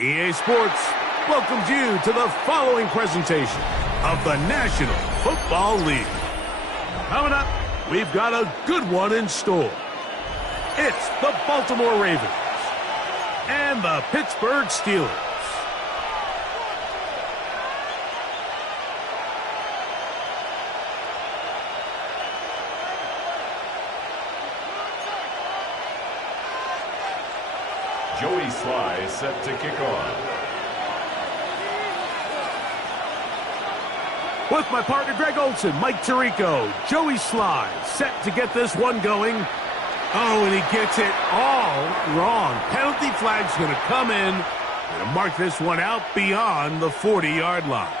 EA Sports welcomes you to the following presentation of the National Football League. Coming up, we've got a good one in store. It's the Baltimore Ravens and the Pittsburgh Steelers. Joey Sly set to kick off. With my partner Greg Olson, Mike Tirico, Joey Sly set to get this one going. Oh, and he gets it all wrong. Penalty flag's going to come in. Going to mark this one out beyond the 40-yard line.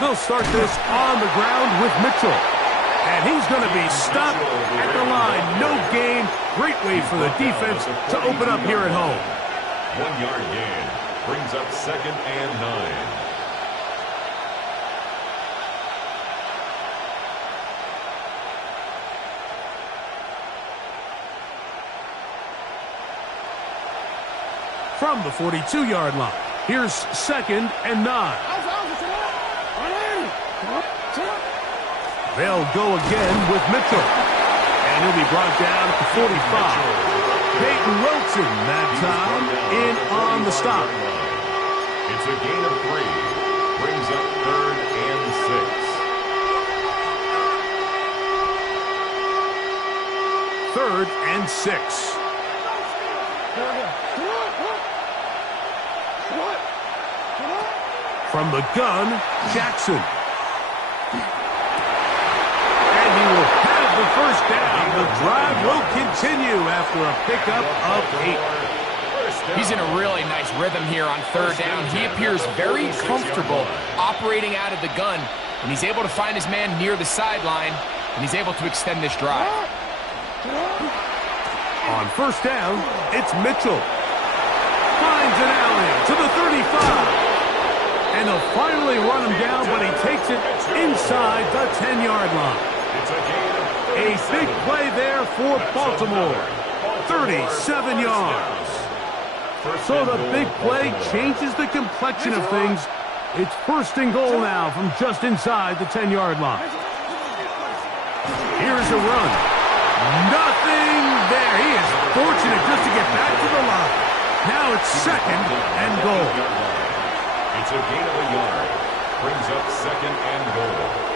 They'll start this on the ground with Mitchell. And he's going to be stopped at the line. No gain. Great way for the defense to open up here at home. 1 yard gain brings up 2nd and 9. From the 42-yard line, here's 2nd and 9. They'll go again with Mitchell. And he'll be brought down at the 45. Peyton Wilson that time in on the stop. It's a gain of 3. Brings up 3rd and 6. 3rd and 6. From the gun, Jackson. And he will have the first down. The drive will continue after a pickup of 8. He's in a really nice rhythm here on 3rd down. He appears very comfortable operating out of the gun, and he's able to find his man near the sideline, and he's able to extend this drive. On 1st down, it's Mitchell. Finds an alley to the 35. And they'll finally run him down, but he takes it inside the 10-yard line. A big play there for Baltimore. 37 yards. So the big play changes the complexion of things. It's 1st and goal now from just inside the 10-yard line. Here's a run. Nothing there. He is fortunate just to get back to the line. Now it's 2nd and goal. It's a gain of 1 yard. Brings up 2nd and goal.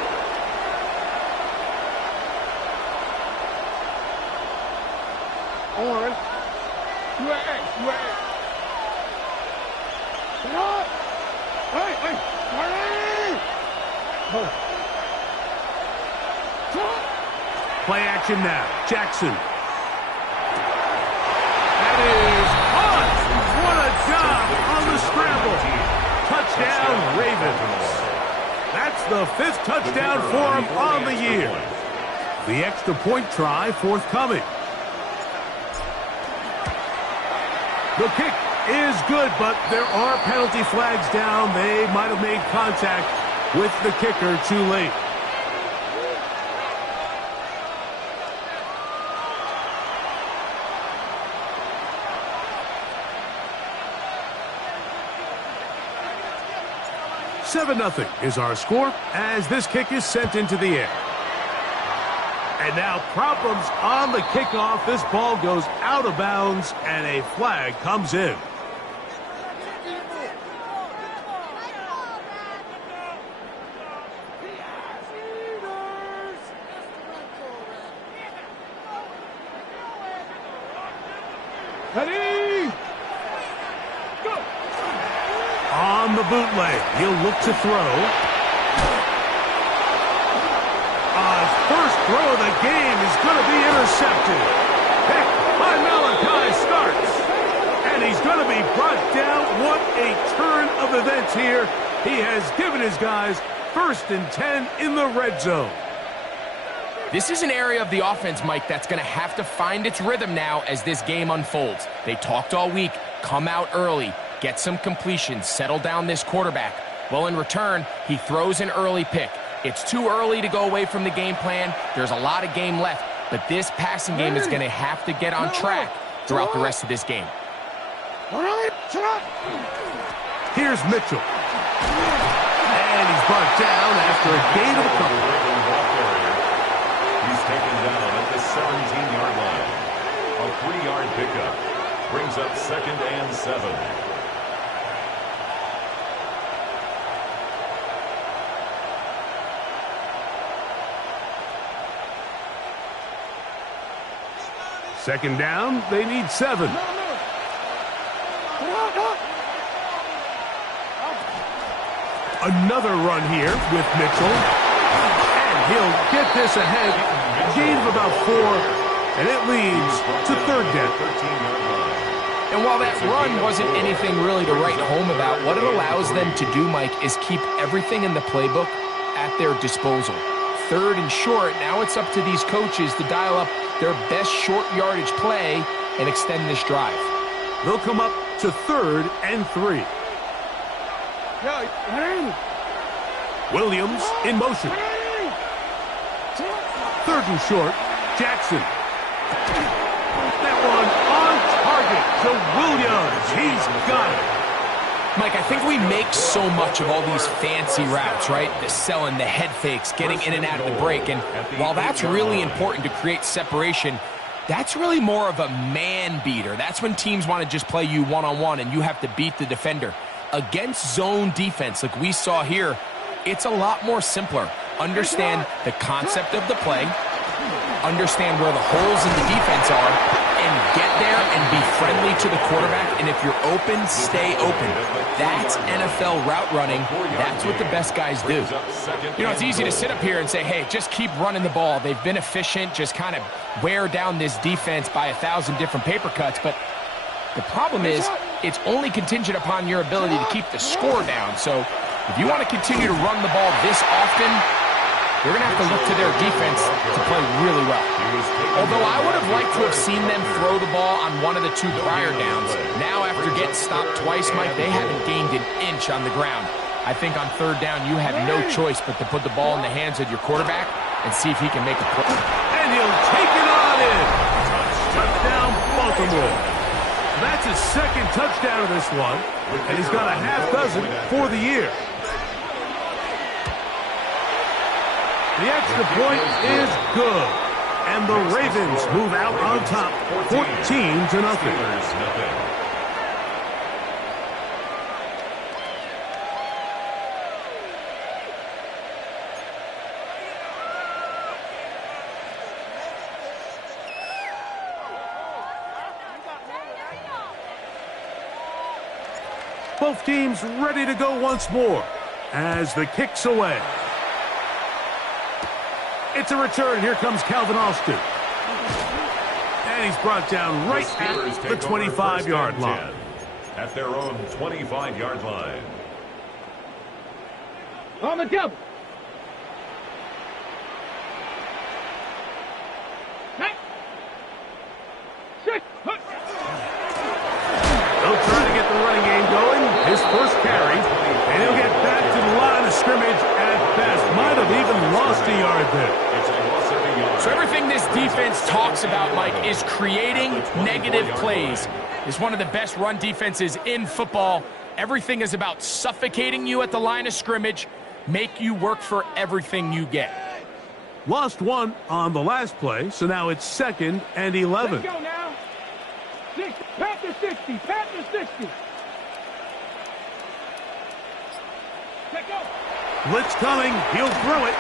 On. Play action now. Jackson. That is on. What a job on the scramble. Touchdown, Ravens. That's the 5th touchdown for him on the year. The extra point try forthcoming. The kick is good, but there are penalty flags down. They might have made contact with the kicker too late. Seven 0 is our score as this kick is sent into the air. And now problems on the kickoff. This ball goes out of bounds and a flag comes in. Ready? Go! On the bootleg, he'll look to throw. First throw of the game is going to be intercepted. Picked by Malachi starts. And he's going to be brought down. What a turn of events here. He has given his guys 1st and 10 in the red zone. This is an area of the offense, Mike, that's going to have to find its rhythm now as this game unfolds. They talked all week. come out early, get some completions, settle down this quarterback. Well, in return, he throws an early pick. It's too early to go away from the game plan. There's a lot of game left, but this passing game is going to have to get on track throughout the rest of this game. Here's Mitchell. And he's brought down after a gain of a couple. He's taken down at the 17-yard line. A 3-yard pickup brings up 2nd and 7. Second down, they need 7. Another run here with Mitchell. And he'll get this ahead. Gain of about 4. And it leads to 3rd down. And while that run wasn't anything really to write home about, what it allows them to do, Mike, is keep everything in the playbook at their disposal. 3rd and short, now it's up to these coaches to dial up their best short yardage play and extend this drive. They'll come up to 3rd and 3. Williams in motion. 3rd and short, Jackson. That one on target to Williams. He's got it. Mike, I think we make so much of all these fancy routes, right? The selling, the head fakes, getting in and out of the break. And while that's really important to create separation, that's really more of a man beater. That's when teams want to just play you one-on-one and you have to beat the defender. Against zone defense like we saw here, it's a lot more simpler. Understand the concept of the play, understand where the holes in the defense are, and get there and be friendly to the quarterback. And if you're open, stay open. That's NFL route running. That's what the best guys do. You know, it's easy to sit up here and say, hey, just keep running the ball. They've been efficient. Just kind of wear down this defense by 1,000 different paper cuts. But the problem is it's only contingent upon your ability to keep the score down. So if you want to continue to run the ball this often, you're going to have to look to their defense to play really well. Although I would have liked to have seen them throw the ball on one of the 2 prior downs. Now after getting stopped twice, Mike, they haven't gained an inch on the ground. I think on 3rd down you have no choice but to put the ball in the hands of your quarterback and see if he can make a play. And he'll take it on in. Touchdown, Baltimore. That's his 2nd touchdown of this one, and he's got a half dozen for the year. The extra point is good, and the Ravens move out on top, 14-0. Both teams ready to go once more as the kick's away. It's a return. Here comes Calvin Austin. And he's brought down right at the 25-yard line. At their own 25-yard line. On the double. They'll try to get the running game going. His first carry. And he'll get back to the line of scrimmage at best. Might have even lost a yard there. So everything this defense talks about, Mike, is creating negative plays. It's one of the best run defenses in football. Everything is about suffocating you at the line of scrimmage, make you work for everything you get. Lost 1 on the last play, so now it's 2nd and 11. Let's go now. Pat the 60. Pat the 60. Let go. Blitz coming. He'll throw it.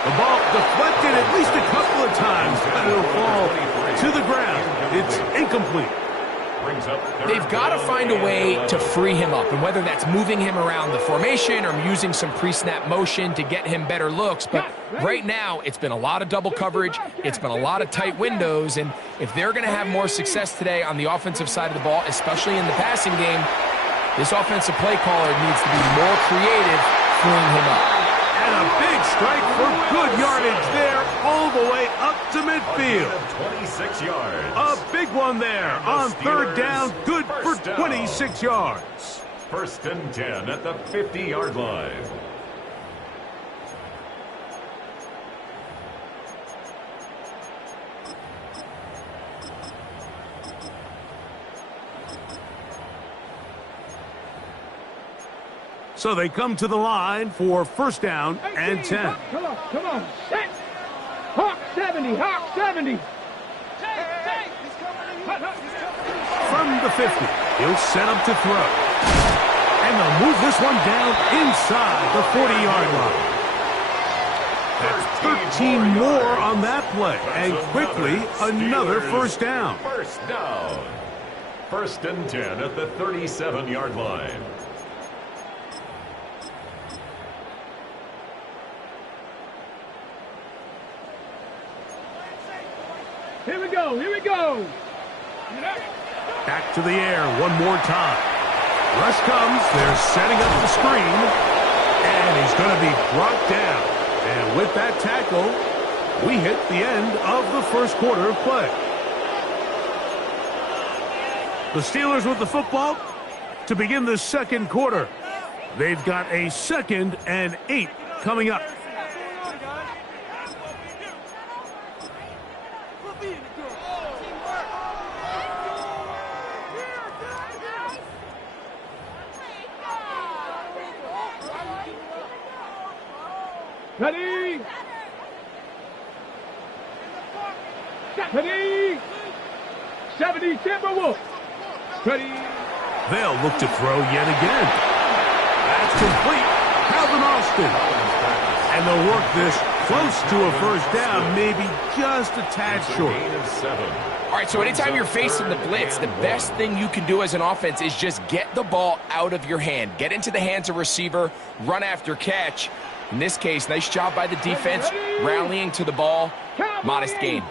The ball deflected at least a couple of times, but it'll fall to the ground. It's incomplete. They've got to find a way to free him up, and whether that's moving him around the formation or using some pre-snap motion to get him better looks. But right now, it's been a lot of double coverage. It's been a lot of tight windows, and if they're going to have more success today on the offensive side of the ball, especially in the passing game, this offensive play caller needs to be more creative freeing him up. And a big strike for good yardage there, all the way up to midfield. 26 yards. A big one there on third down, good for 26 yards. 1st and 10 at the 50-yard line. So they come to the line for 1st down and 10. Come on, set. Hawk 70, Hawk 70. From the 50, he'll set up to throw. And they'll move this one down inside the 40-yard line. That's 13 more on that play. And quickly, another 1st down. 1st down. 1st and 10 at the 37-yard line. Here we go, here we go. Back to the air one more time. Rush comes, they're setting up the screen. And he's going to be brought down. And with that tackle, we hit the end of the 1st quarter of play. The Steelers with the football to begin the 2nd quarter. They've got a 2nd and 8 coming up. Ready? Ready? 70 Timberwolves. Ready? They'll look to throw yet again. That's complete. Calvin Austin. And they'll work this close to a 1st down, maybe just a tad short. All right, so anytime you're facing the blitz, the best thing you can do as an offense is just get the ball out of your hand. Get into the hands of receiver, run after catch. In this case, nice job by the defense, rallying to the ball. Modest gain.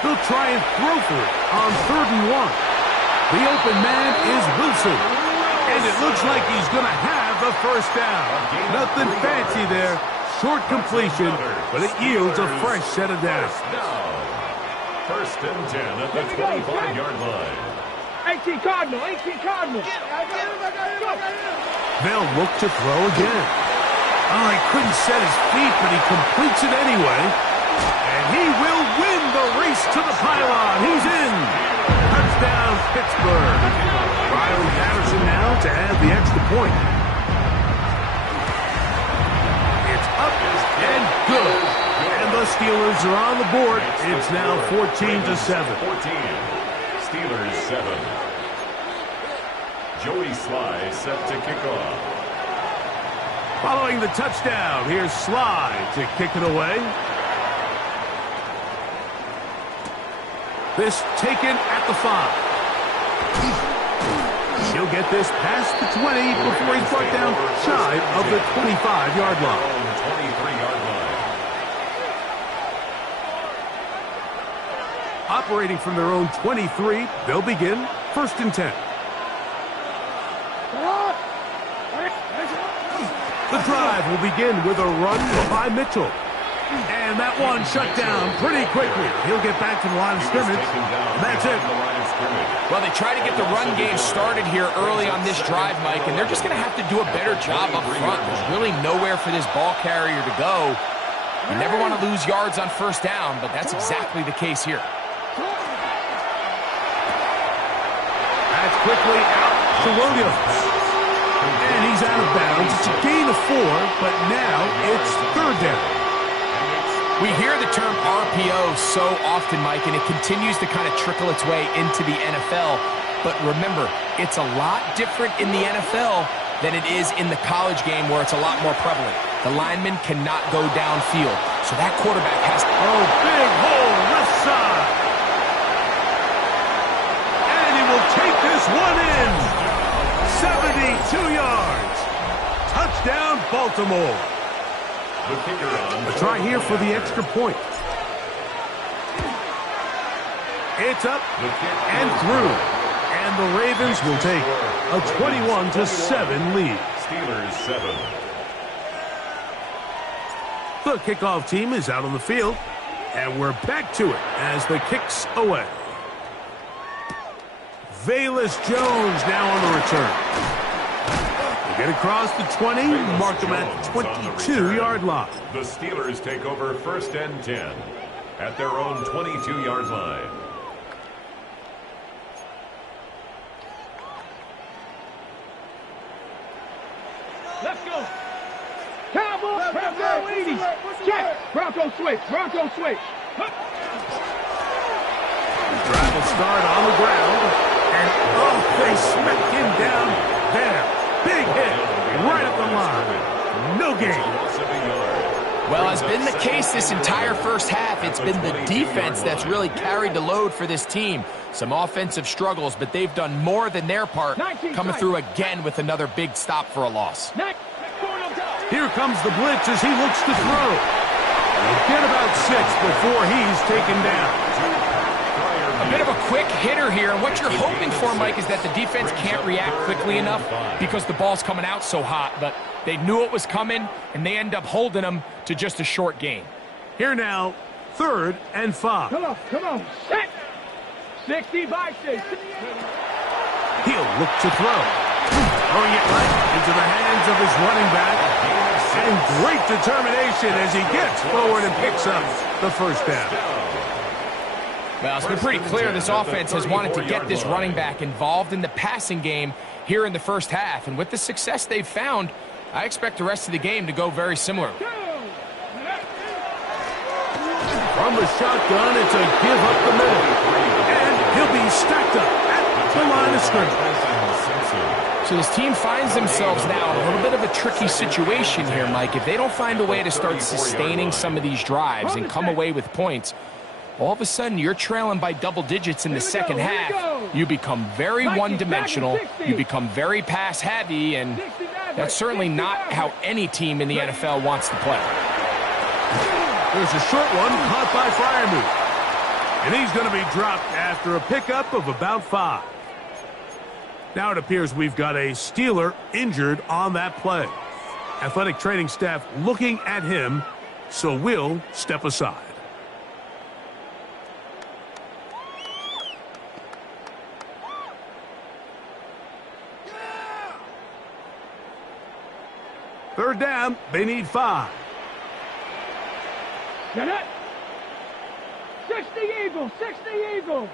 They'll try and throw for it on 3rd and 1. The open man is Wilson. And it looks like he's going to have the 1st down. Nothing fancy there. Short completion, but it yields a fresh set of downs. 1st and 10 at the 25-yard line. 18 Cardinal, 18 Cardinal. They'll look to throw again. Oh, he couldn't set his feet, but he completes it anyway. And he will win the race to the pylon. He's in. Touchdown, Pittsburgh. Riley Patterson now to add the extra point. It's up and good. And the Steelers are on the board. It's now 14-7. 14. Steelers 7. Joey Sly set to kick off. Following the touchdown, here's Sly to kick it away. This taken at the 5. He'll get this past the 20 before he's brought down shy of the 25-yard line. 23-yard line. Operating from their own 23, they'll begin 1st and 10. The drive will begin with a run by Mitchell. And that one shut down pretty quickly. He'll get back to the line of scrimmage. And that's it. Well, they try to get the run game started here early on this drive, Mike, and they're just going to have to do a better job up front. There's really nowhere for this ball carrier to go. You never want to lose yards on 1st down, but that's exactly the case here. That's quickly out to Williams. And he's out of bounds. It's a gain of 4, but now it's 3rd down. We hear the term RPO so often, Mike, and it continues to kind of trickle its way into the NFL. But remember, it's a lot different in the NFL than it is in the college game where it's a lot more prevalent. The lineman cannot go downfield. So that quarterback has to... Oh, big hole left side. And he will take this one in. 72 yards. Touchdown, Baltimore. The kicker on. A try here for the extra point. It's up and through. And the Ravens will take a 21-7 lead. Steelers 7. The kickoff team is out on the field, and we're back to it as the kick's away. Velus Jones now on the return. They get across the 20, mark them at the 22-yard line. The Steelers take over 1st and 10 at their own 22-yard line. Let's go. Cowboys, Bronco 80. Check. Bronco switch. Bronco switch. Drive will start on the ground. And, they smack him down there. Big hit right at the line. No gain. Well, as been the case this entire first half, it's been the defense that's really carried the load for this team. Some offensive struggles, but they've done more than their part, coming through again with another big stop for a loss. Here comes the blitz as he looks to throw. He'll get about 6 before he's taken down. A bit of a quick hitter here, and what you're hoping for, Mike, is that the defense can't react quickly enough because the ball's coming out so hot, but they knew it was coming, and they end up holding them to just a short gain. Here now, 3rd and 5. Come on, set. 60 by 6. He'll look to throw. Throwing it right into the hands of his running back. And great determination as he gets forward and picks up the first down. Well, it's been pretty clear this offense has wanted to get this running back involved in the passing game here in the first half. And with the success they've found, I expect the rest of the game to go very similar. From the shotgun, it's a give up the middle. And he'll be stacked up at the line of scrimmage. So this team finds themselves now in a little bit of a tricky situation here, Mike. If they don't find a way to start sustaining some of these drives and come away with points, all of a sudden you're trailing by double digits in the second half. You become very one-dimensional. You become very pass-heavy, and that's certainly not how any team in the NFL wants to play. There's a short one caught by Freiermuth. And he's going to be dropped after a pickup of about 5. Now it appears we've got a Steeler injured on that play. Athletic training staff looking at him, so we'll step aside. Third down, they need 5. Get it. 60 Eagles, 60 Eagles.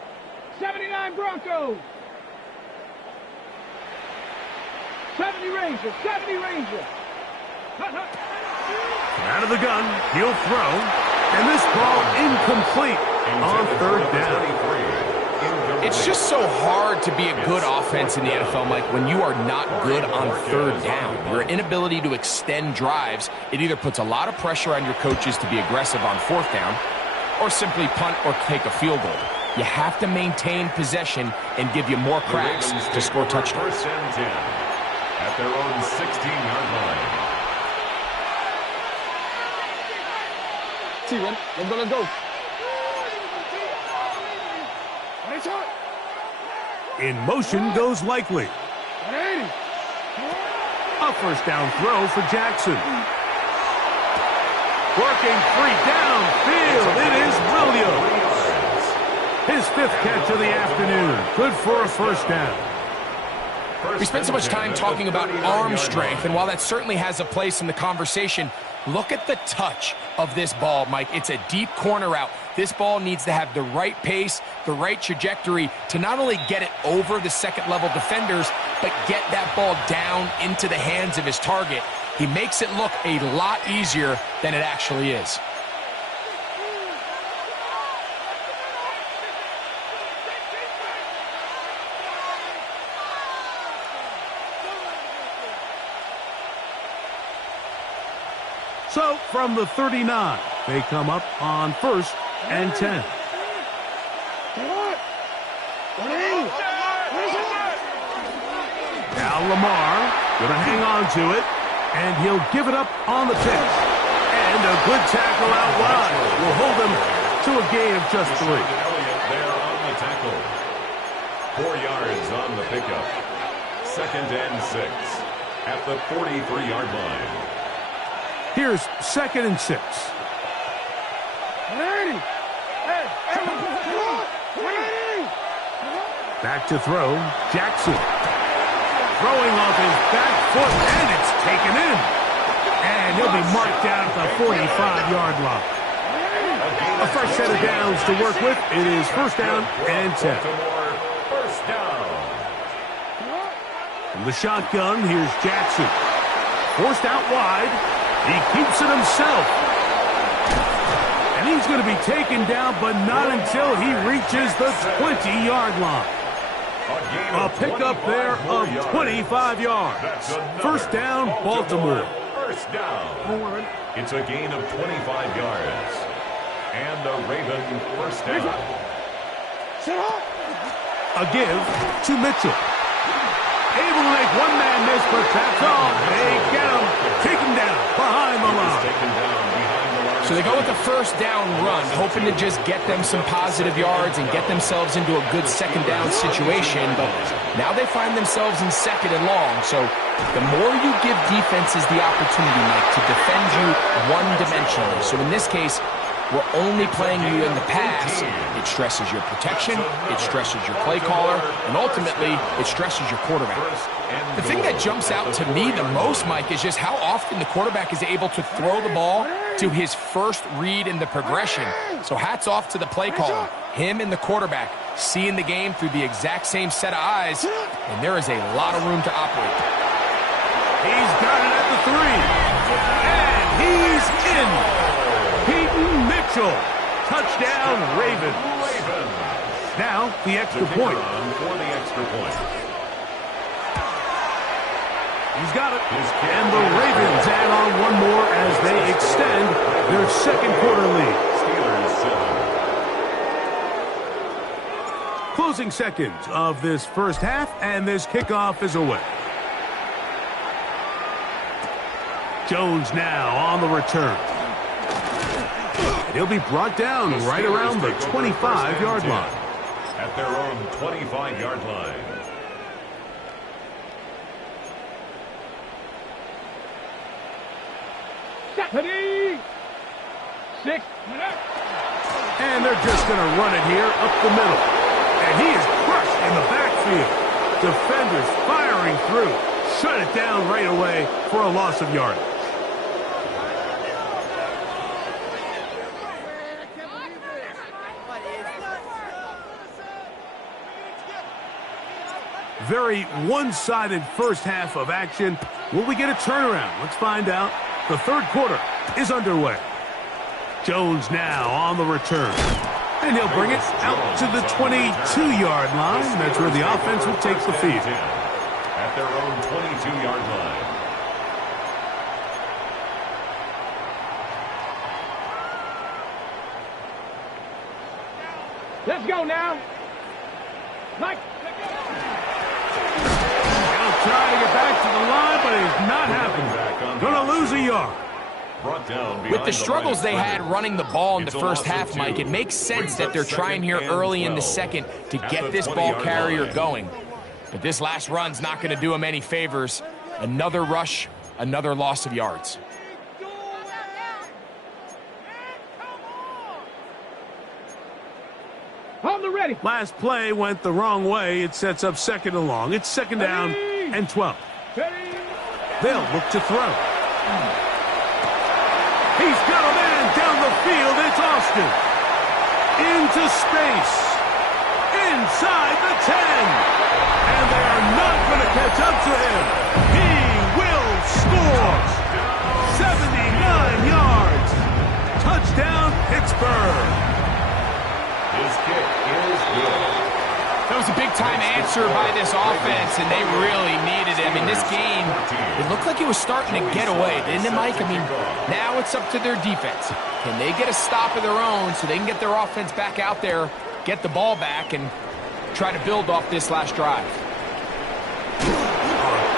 79 Broncos. 70 Rangers, 70 Rangers. Out of the gun, he'll throw. And this ball incomplete on 3rd down. It's just so hard to be a good offense in the NFL, Mike, when you are not good on 3rd down. Your inability to extend drives, it either puts a lot of pressure on your coaches to be aggressive on 4th down or simply punt or take a field goal. You have to maintain possession and give you more cracks to score touchdowns. 1st and 10 at their own 16-yard line. See, let's go. In motion goes Likely. A 1st down throw for Jackson. Working free downfield. It is Williams. His 5th catch of the afternoon. Good for a 1st down. We spent so much time talking about arm strength, and while that certainly has a place in the conversation, look at the touch of this ball, Mike. It's a deep corner route. This ball needs to have the right pace, the right trajectory to not only get it over the second-level defenders, but get that ball down into the hands of his target. He makes it look a lot easier than it actually is. So, from the 39, they come up on 1st and 10. Now Lamar going to hang on to it, and he'll give it up on the pitch. And a good tackle out wide will hold him to a gain of just 3. Elliott there on the tackle. 4 yards on the pickup. 2nd and 6 at the 43-yard line. Here's 2nd and 6. Back to throw, Jackson. Throwing off his back foot, and it's taken in. And he'll be marked down at the 45-yard line. A fresh set of downs to work with. It is 1st down and 10. First down. From the shotgun, here's Jackson. Forced out wide. He keeps it himself. And he's going to be taken down, but not until he reaches the 20-yard line. A pickup there of 25 yards. 1st down, Baltimore. First down. It's a gain of 25 yards. And the Raven first down. A give to Mitchell. Able to make one man miss, but that's all. They get him. Take him down behind the line. So they go with the 1st down run, hoping to just get them some positive yards and get themselves into a good 2nd down situation. But now they find themselves in 2nd and long. So the more you give defenses the opportunity, Mike, to defend you one-dimensionally. So in this case, we're only playing you in the pass. It stresses your protection, it stresses your play caller, and ultimately, it stresses your quarterback. The thing that jumps out to me the most, Mike, is just how often the quarterback is able to throw the ball to his first read in the progression. So hats off to the play caller. Him and the quarterback seeing the game through the exact same set of eyes, and there is a lot of room to operate. He's got it at the 3. And he's in. Peyton Mitchell. Touchdown, Ravens. Now, the extra point. For the extra point. He's got it. And the Ravens add on one more as they extend their 2nd quarter lead. Steelers 7. Closing seconds of this 1st half, and this kickoff is away. Jones now on the return. He'll be brought down right around the 25-yard line. At their own 25-yard line. Stephanie! 6. And they're just going to run it here up the middle. And he is crushed in the backfield. Defenders firing through. Shut it down right away for a loss of yardage. Very one-sided 1st half of action. Will we get a turnaround? Let's find out. The 3rd quarter is underway. Jones now on the return. And he'll bring it out to the 22-yard line. That's where the offense will take the field. At their own 22-yard line. Let's go now. Mike. Trying to get back to the line, but it's not happening. Gonna lose a yard. With the struggles they had running the ball in the 1st half, Mike, it makes sense that they're trying here early in the 2nd to get this ball carrier going. But this last run's not going to do him any favors. Another rush, another loss of yards. On the ready. Last play went the wrong way. It sets up 2nd and long. It's 2nd down and 12. They'll look to throw. He's got a man down the field. It's Austin. Into space. Inside the 10. And they are not going to catch up to him. He will score. 79 yards. Touchdown, Pittsburgh. His kick is good. That was a big-time answer by this offense, and they really needed it. I mean, this game, it looked like it was starting to get away, didn't it, Mike? I mean, now it's up to their defense. Can they get a stop of their own so they can get their offense back out there, get the ball back, and try to build off this last drive? A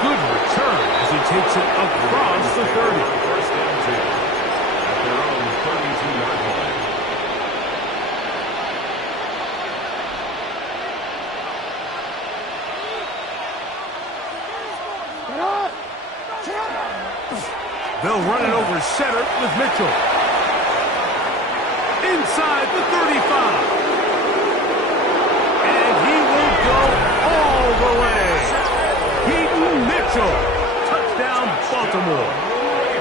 good return as he takes it across the 30. First down 2. At their own 32-yard line. They'll run it over center with Mitchell. Inside the 35. And he will go all the way. Keaton Mitchell. Touchdown, Baltimore.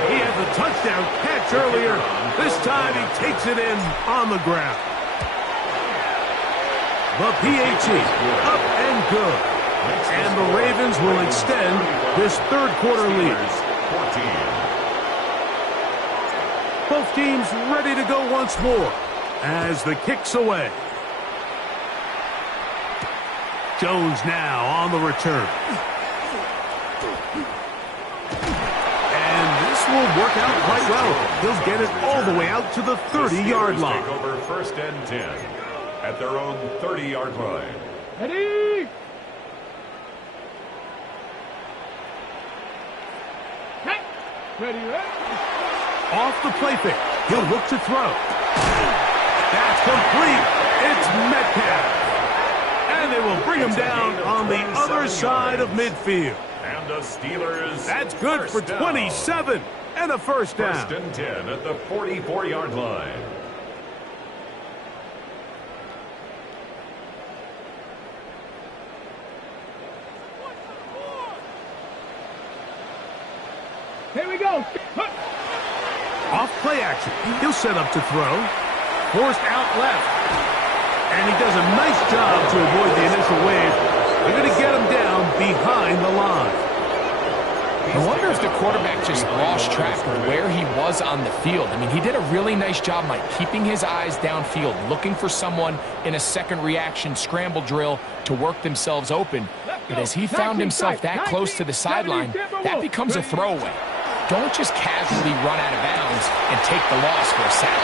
He had the touchdown catch earlier. This time he takes it in on the ground. The PAT up and good. And the Ravens will extend this third quarter lead. Both teams ready to go once more as the kick's away. Jones now on the return. And this will work out quite well. He'll get it all the way out to the 30-yard line. Take over 1st and 10 at their own 30-yard line. Ready? Ready, ready? Off the play fake. He'll look to throw. That's complete. It's Metcalf. And they will bring him down on the other side of midfield. And the Steelers. That's good for 27 and a first down. 1st and 10 at the 44-yard line. Here we go. Off play action. He'll set up to throw. Forced out left. And he does a nice job to avoid the initial wave. They're going to get him down behind the line. I wonder if the quarterback just lost track of where he was on the field. I mean, he did a really nice job, Mike, keeping his eyes downfield, looking for someone in a second reaction scramble drill to work themselves open. But as he found himself that close to the sideline, that becomes a throwaway. Don't just casually run out of bounds and take the loss for a sack.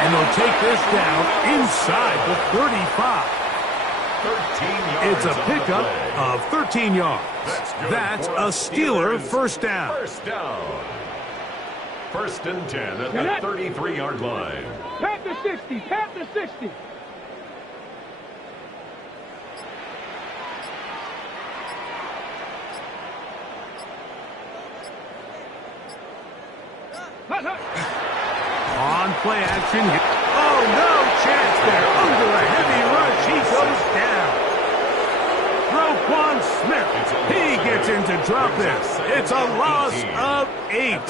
And they'll take this down inside the 35. 13 yards. It's a pickup of 13 yards. That's a Steeler first down. First down. 1st and 10 at the 33-yard line. Panther 60. Panther 60. On play action. Oh, no chance there. Under a heavy rush, he goes down. Roquan Smith. He gets in to drop this. It's a loss of 8.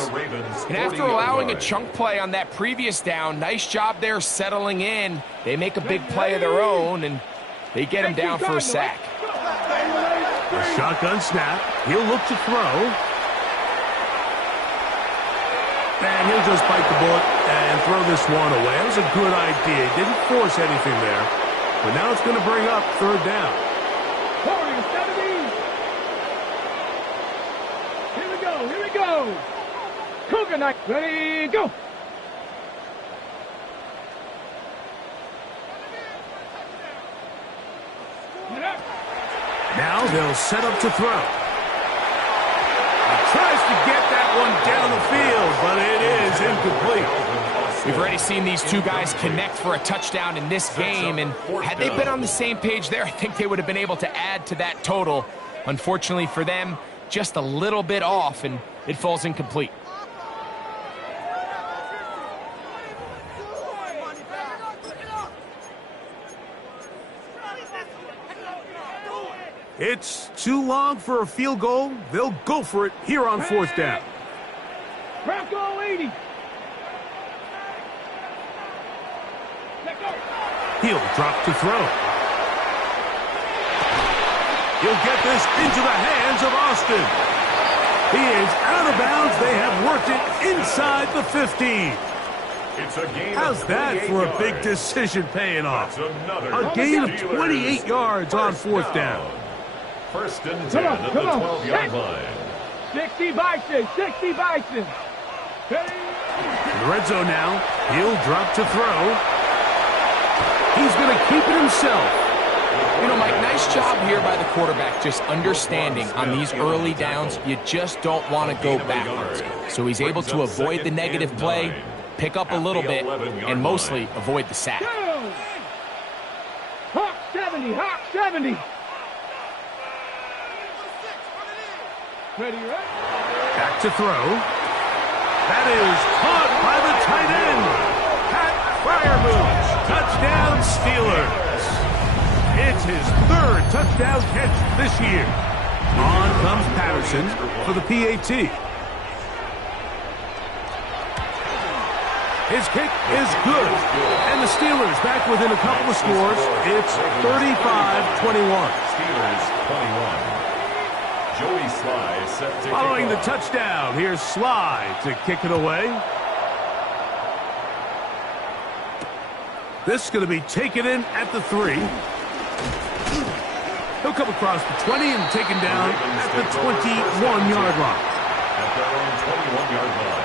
And after allowing a chunk play on that previous down, nice job there settling in. They make a big play of their own, and they get him down for a sack. A shotgun snap. He'll look to throw. And he'll just bite the bullet and throw this one away. That was a good idea. He didn't force anything there. But now it's going to bring up third down. 40, 70. Here we go. Here we go. Cougar night. Ready, go. Now they'll set up to throw. He tries to get that one down the field, but it is incomplete. We've already seen these two guys connect for a touchdown in this game, and had they been on the same page there, I think they would have been able to add to that total. Unfortunately for them, just a little bit off, and it falls incomplete. It's too long for a field goal. They'll go for it here on 4th down. Bronco 80. He'll drop to throw. He'll get this into the hands of Austin. He is out of bounds. They have worked it inside the 15. It's a gain How's of that for a big yards. decision paying off? That's A gain of 28 yards on 4th down. 1st and 10 at the 12-yard line. 60 Bison. 60 Bison. In the red zone now. He'll drop to throw. He's going to keep it himself. You know, Mike, nice job here by the quarterback just understanding on these early downs, you just don't want to go backwards. So he's able to avoid the negative play, pick up a little bit, and mostly avoid the sack. Hawk 70. Hawk 70. Ready, right? Back to throw. That is caught by the tight end. Pat Freiermuth. Touchdown, Steelers. It's his third touchdown catch this year. On comes Patterson for the PAT. His kick is good. And the Steelers back within a couple of scores. It's 35-21. Steelers 21. Joey Sly set to Following the touchdown, here's Sly to kick it away. This is going to be taken in at the 3. He'll come across the 20 and taken down at the 21-yard line. At their own 21-yard line.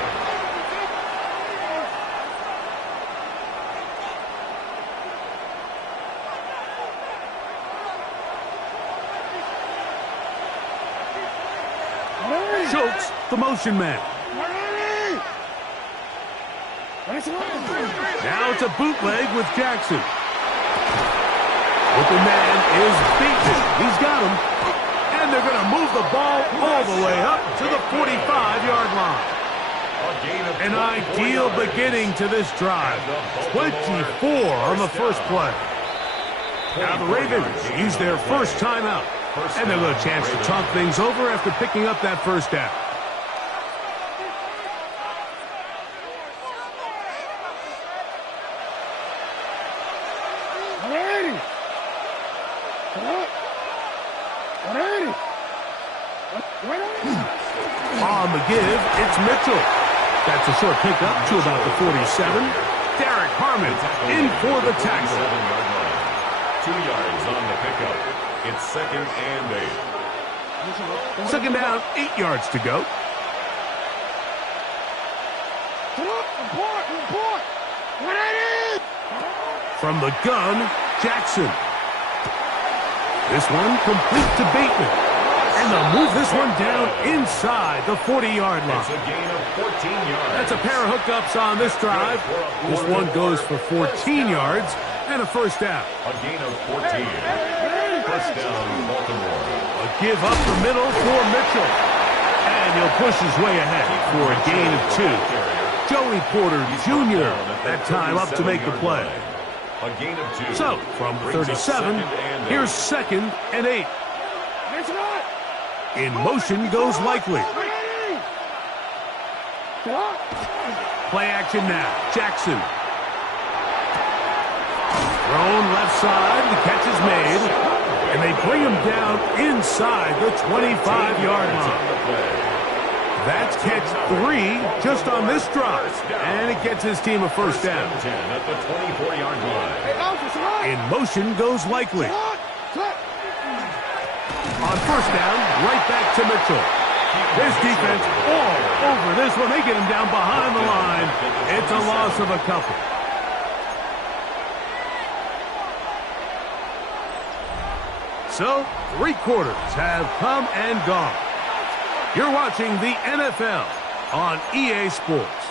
Schultz, the motion man. Now it's a bootleg with Jackson. Open man is beaten. He's got him. And they're going to move the ball all the way up to the 45-yard line. An ideal beginning to this drive. 24 on the first play. Now the Ravens use their first timeout. And they'll get a chance to talk things over after picking up that first down. On the give, it's Mitchell. That's a short pickup to about the 47. Derek Harmon in for the tackle. 2 yards on the pickup. It's 2nd and 8. Second down, 8 yards to go. From the gun, Jackson. This one complete to Bateman. And they'll move this one down inside the 40-yard line. It's a gain of 14 yards. That's a pair of hookups on this drive. This one goes for 14 yards and a first down. A gain of 14. First down, Baltimore. A give up the middle for Mitchell. And he'll push his way ahead for a gain of 2. Joey Porter Jr. that time up to make the play. A gain of 2. So, from the 37, here's 2nd and 8. In motion goes Likely. Play action now. Jackson. Thrown left side. The catch is made. And they bring him down inside the 25-yard line. That's catch 3 just on this drive. And it gets his team a first down. At the 24-yard line. In motion goes Likely. On first down, right back to Mitchell. This defense all over this one. They get him down behind the line. It's a loss of a couple. So, 3 quarters have come and gone. You're watching the NFL on EA Sports.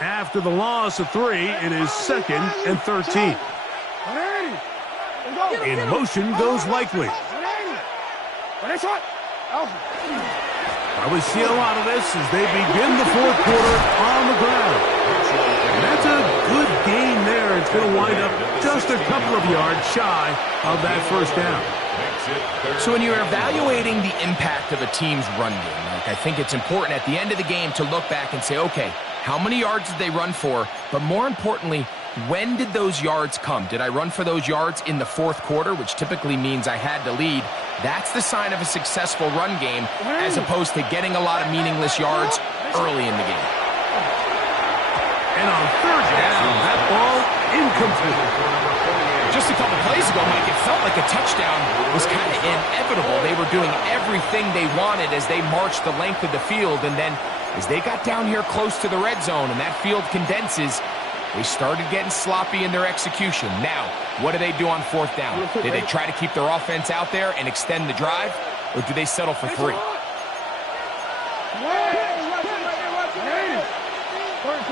After the loss of 3, it is 2nd and 13. In motion goes Likely. We see a lot of this as they begin the 4th quarter on the ground. And that's a good gain there. It's going to wind up just a couple of yards shy of that first down. So when you're evaluating the impact of a team's run game, I think it's important at the end of the game to look back and say, okay, how many yards did they run for? But more importantly, when did those yards come? Did I run for those yards in the 4th quarter, which typically means I had to lead? That's the sign of a successful run game, as opposed to getting a lot of meaningless yards early in the game. And on 3rd down, that ball incomplete. Just a couple plays ago, Mike, it felt like a touchdown was kind of inevitable. They were doing everything they wanted as they marched the length of the field, and then as they got down here close to the red zone and that field condenses, they started getting sloppy in their execution. Now, what do they do on 4th down? Do they try to keep their offense out there and extend the drive, or do they settle for 3? Fourth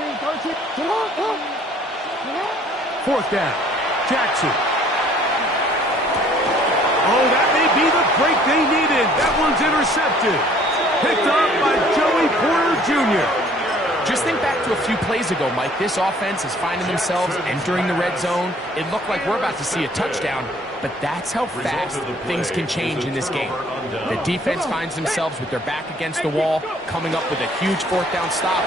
down. Jackson. Oh, that may be the break they needed. That one's intercepted. Picked up by Joey Porter Jr. Just think back to a few plays ago, Mike. This offense is finding themselves entering the red zone. It looked like we're about to see a touchdown, but that's how fast things can change in this game. The defense finds themselves with their back against the wall, coming up with a huge fourth down stop.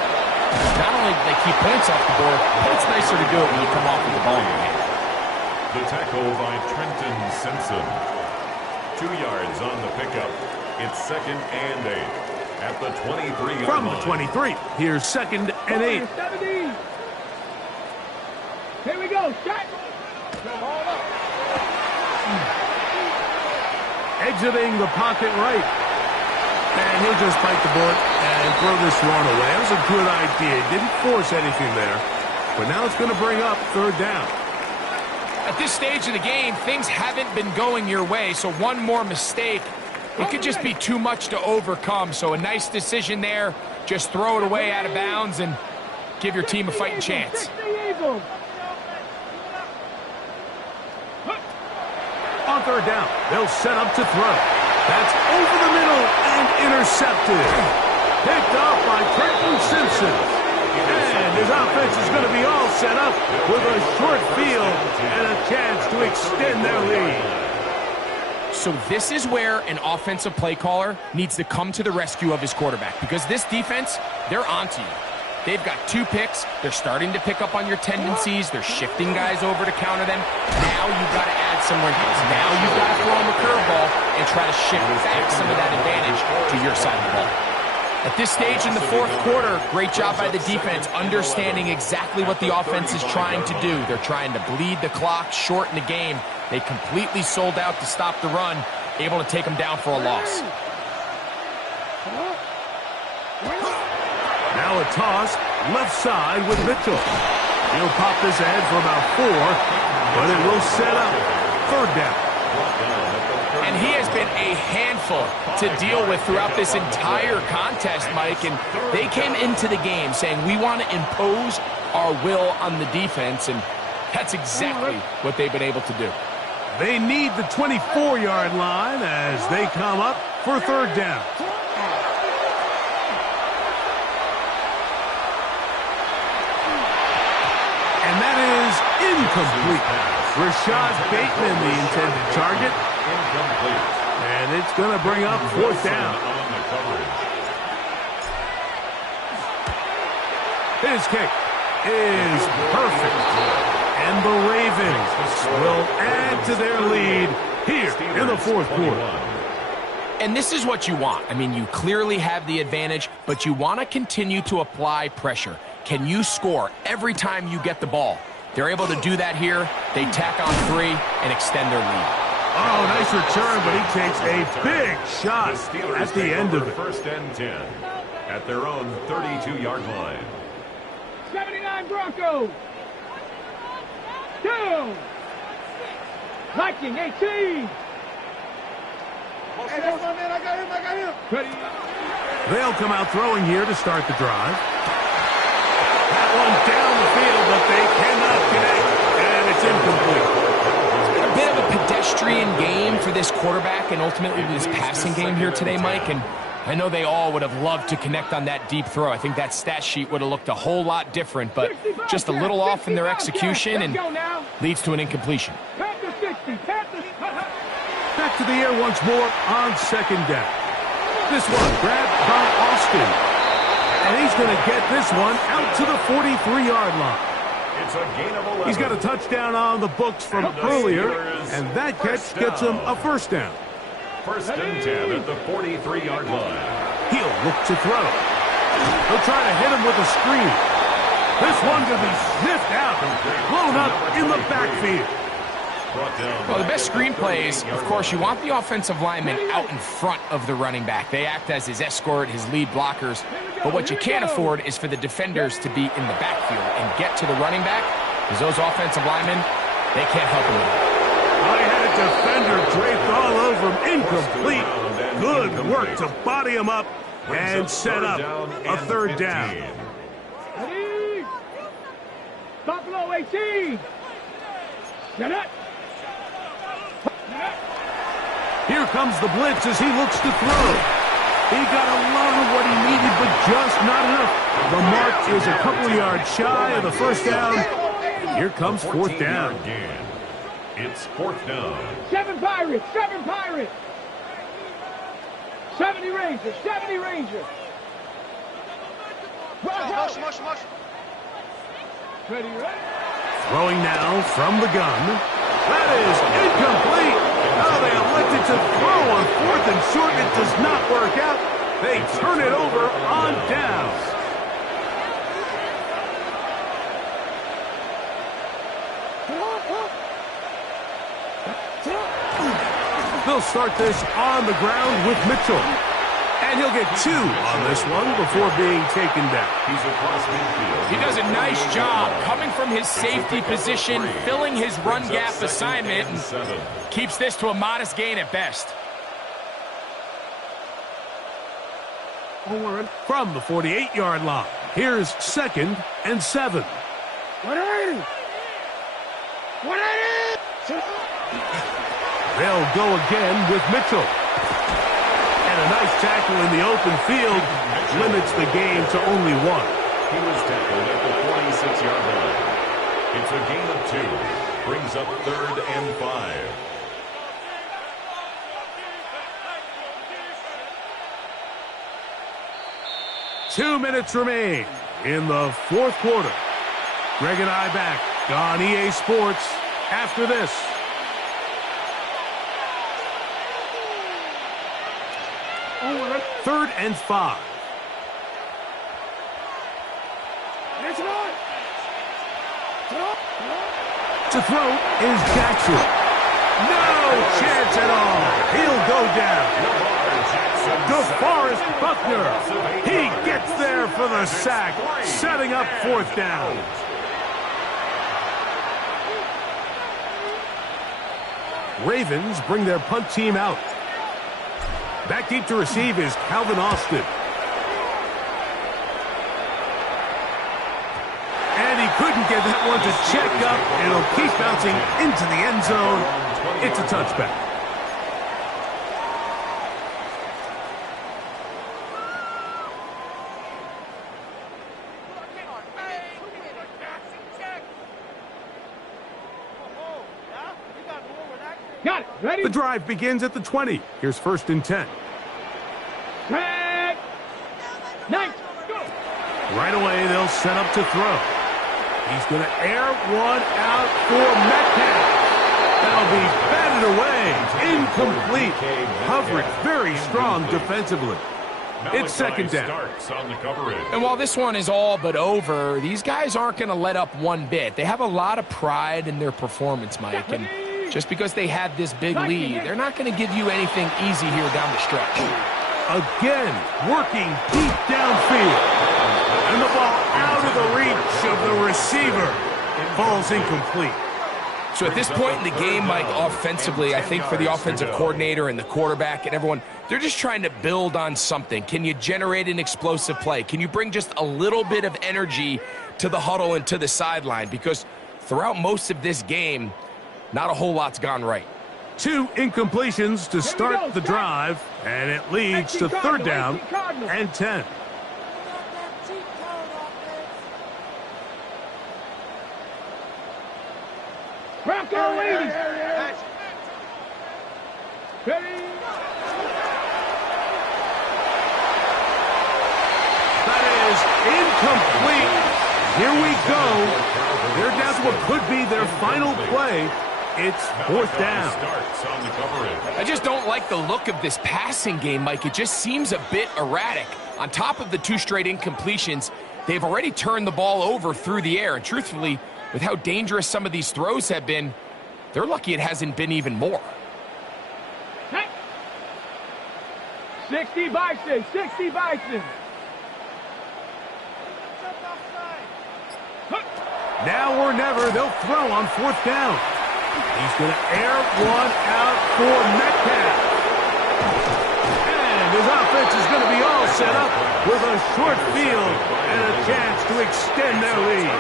Not only do they keep points off the board, but it's nicer to do it when you come off with the ball in your hand. The tackle by Trenton Simpson. 2 yards on the pickup. It's 2nd and 8 at the 23-yard From line. the 23, here's 2nd and 8. 17. Here we go. Shot. Exiting the pocket right. And he'll just bite the bullet and throw this one away. That was a good idea. Didn't force anything there. But now it's going to bring up 3rd down. At this stage of the game, things haven't been going your way, so one more mistake, it could just be too much to overcome. So a nice decision there. Just throw it away out of bounds and give your team a fighting chance. On 3rd down, they'll set up to throw. That's over the middle and intercepted. Picked up by Trenton Simpson. And his offense is going to be all set up with a short field and a chance to extend their lead. So this is where an offensive play caller needs to come to the rescue of his quarterback, because this defense, they're onto you. They've got 2 picks. They're starting to pick up on your tendencies. They're shifting guys over to counter them. Now you've got to add some wrinkles. Now you've got to throw them a curveball and try to shift back some of that advantage to your side of the ball. At this stage in the 4th quarter, great job by the defense understanding exactly what the offense is trying to do. They're trying to bleed the clock, shorten the game. They completely sold out to stop the run, able to take them down for a loss. Now a toss, left side with Mitchell. He'll pop this ahead for about 4, but it will set up 3rd down. And he has been a handful to deal with throughout this entire contest, Mike. And they came into the game saying, we want to impose our will on the defense. And that's exactly what they've been able to do. They need the 24-yard line as they come up for 3rd down. And that is incomplete. Rashad Bateman, the intended target. Incomplete. And it's going to bring up 4th down. On the coverage. His kick is perfect. And the Ravens will add to their lead here in the 4th quarter. And this is what you want. I mean, you clearly have the advantage, but you want to continue to apply pressure. Can you score every time you get the ball? They're able to do that here. They tack on 3 and extend their lead. Oh, nice return, but he takes a big shot at the end of it. 1st and 10 at their own 32-yard line. 79 Broncos. 2. Viking 18. Hey, that's my man. I got him. They'll come out throwing here to start the drive. That one down the field, but they cannot connect, and it's incomplete. It's been a bit of a pedestrian game for this quarterback and ultimately this passing game here today, Mike. And I know they all would have loved to connect on that deep throw. I think that stat sheet would have looked a whole lot different, but just a little off in their execution and leads to an incompletion. Back to the air once more on 2nd down. This one grabbed by Austin. And he's going to get this one out to the 43-yard line. It's a gain of 11. He's got a touchdown on the books from earlier, and that catch gets him a 1st down. 1st and 10 at the 43-yard line. He'll look to throw. He'll try to hit him with a screen. This one going to be sniffed out, blown up in the backfield. Well, the best screen plays, of course, you want the offensive lineman out in front of the running back. They act as his escort, his lead blockers. But what you can't afford is for the defenders to be in the backfield and get to the running back, because those offensive linemen, they can't help him with it. I had a defender draped all over him. Incomplete. Good work to body him up and set up a 3rd down. low, 18. Get it. Here comes the blitz as he looks to throw. He got a lot of what he needed, but just not enough. The mark is a couple of yards shy of the first down. And here comes fourth down. It's fourth down. 7 Pirates, 7 Pirates. 70 Rangers, 70 Rangers. Ready, ready. Throwing now from the gun. That is incomplete. Oh, they elected to throw on fourth and short. It does not work out. They turn it over on downs. They'll start this on the ground with Mitchell. And he'll get 2 on this one before being taken down. He's across midfield. He does a nice job coming from his safety position, filling his run gap assignment, and keeps this to a modest gain at best. From the 48-yard line, here's 2nd and 7. 180. 180. They'll go again with Mitchell. And a nice tackle in the open field limits the game to only 1. He was tackled at the 46-yard line. It's a gain of 2. Brings up 3rd and 5. Two minutes remain in the fourth quarter. Greg and I back on EA Sports after this. Third and 5. To throw is Jackson. No chance at all. He'll go down. DeForest Buckner. He gets there for the sack, setting up fourth down. Ravens bring their punt team out. Back deep to receive is Calvin Austin. And he couldn't get that one to check up. It'll keep bouncing into the end zone. It's a touchback. Got it. Ready? The drive begins at the 20. Here's 1st and 10. Set. Nice. Go. Right away, they'll set up to throw. He's going to air one out for Metcalf. That'll be batted away. Incomplete. Coverage very strong defensively. It's 2nd down. And while this one is all but over, these guys aren't going to let up one bit. They have a lot of pride in their performance, Mike. And just because they had this big lead, they're not going to give you anything easy here down the stretch. Again, working deep downfield. And the ball out of the reach of the receiver. Ball's incomplete. So at this point in the game, Mike, offensively, I think for the offensive coordinator and the quarterback and everyone, they're just trying to build on something. Can you generate an explosive play? Can you bring just a little bit of energy to the huddle and to the sideline? Because throughout most of this game, not a whole lot's gone right. 2 incompletions to start the drive, and it leads to 3rd down and 10. Bronco ladies. Ready? That is incomplete. Here we go. They're down to what could be their final play. It's 4th down. I just don't like the look of this passing game, Mike. It just seems a bit erratic. On top of the 2 straight incompletions, they've already turned the ball over through the air. And truthfully, with how dangerous some of these throws have been, they're lucky it hasn't been even more. 60 Bison, 60 Bison. Now or never, they'll throw on 4th down. He's going to air one out for Metcalf. And his offense is going to be all set up with a short field and a chance to extend their lead.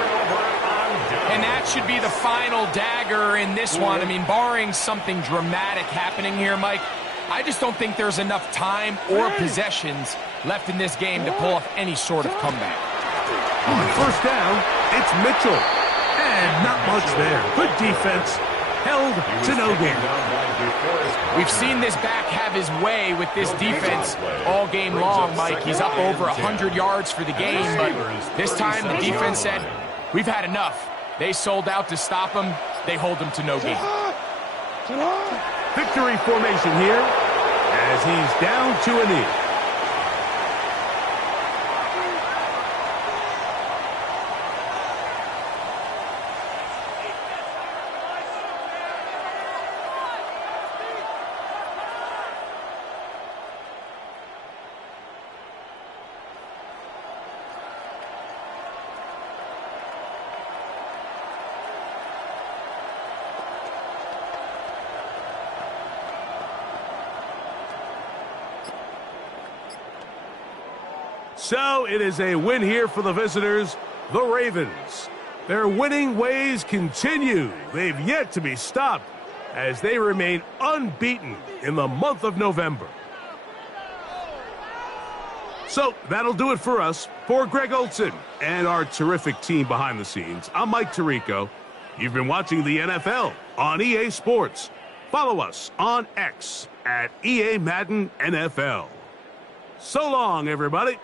And that should be the final dagger in this one. I mean, barring something dramatic happening here, Mike, I just don't think there's enough time or possessions left in this game to pull off any sort of comeback. On first down, it's Mitchell. And not much there. Good defense. Held to no gain. We've seen this back have his way with this defense all game long, Mike. He's up over 100 yards for the game, but this time the defense said, we've had enough. They sold out to stop him. They hold him to no gain. Victory formation here as he's down to a knee. So it is a win here for the visitors, the Ravens. Their winning ways continue. They've yet to be stopped as they remain unbeaten in the month of November. So that'll do it for us. For Greg Olson and our terrific team behind the scenes, I'm Mike Tirico. You've been watching the NFL on EA Sports. Follow us on X at EA Madden NFL. So long, everybody.